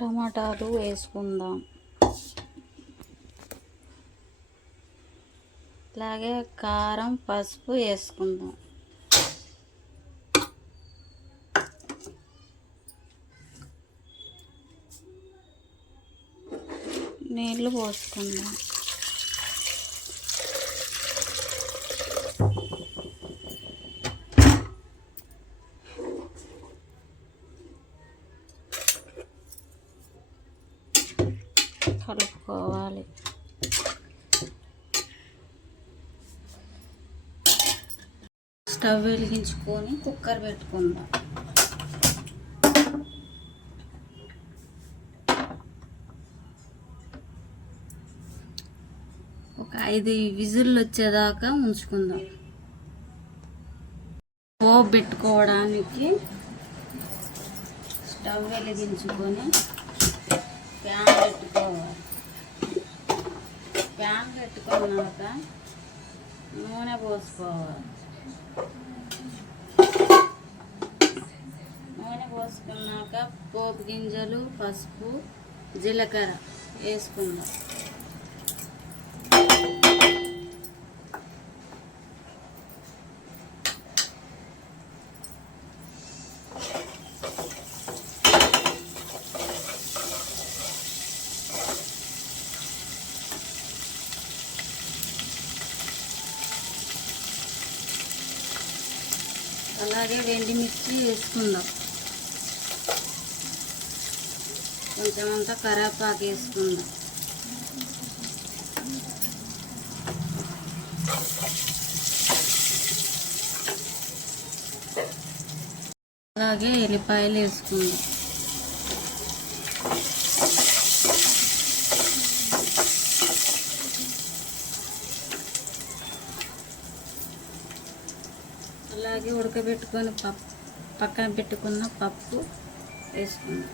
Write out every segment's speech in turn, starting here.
టమాటాలు వేసుకుందాం. అలాగే కారం పసుపు వేసుకుందాం. నీళ్ళు పోసుకుందాం. కలుపుకోవాలి. స్టవ్ వెలిగించుకొని కుక్కర్ పెట్టుకుందాం. ఒక ఐదు విజిల్లు వచ్చేదాకా ఉంచుకుందాం. పోపు పెట్టుకోవడానికి స్టవ్ వెలిగించుకొని ప్యాన్ పెట్టుకోవాలి ప్యాన్ పెట్టుకున్నాక నూనె పోసుకోవాలి. నూనె పోసుకున్నాక పోపు గింజలు పసుపు జీలకర్ర వేసుకుందాం. అలాగే వెండి మిర్చి వేసుకుందాం. కొంచెం అంతా కరేపాకు వేసుకుందాం. అలాగే ఎల్లిపాయలు వేసుకుందాం. అలాగే ఉడకబెట్టుకొని పప్పు పక్కన పెట్టుకున్న పప్పు వేసుకుందాం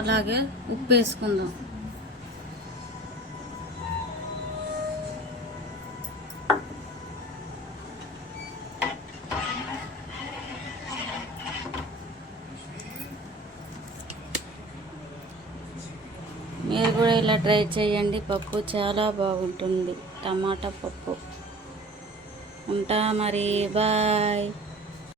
అలాగే ఉప్పు వేసుకుందాం. ఇలా ట్రై చేయండి. పప్పు చాలా బాగుంటుంది. టమాటా పప్పు. ఉంటా మరి. బాయ్.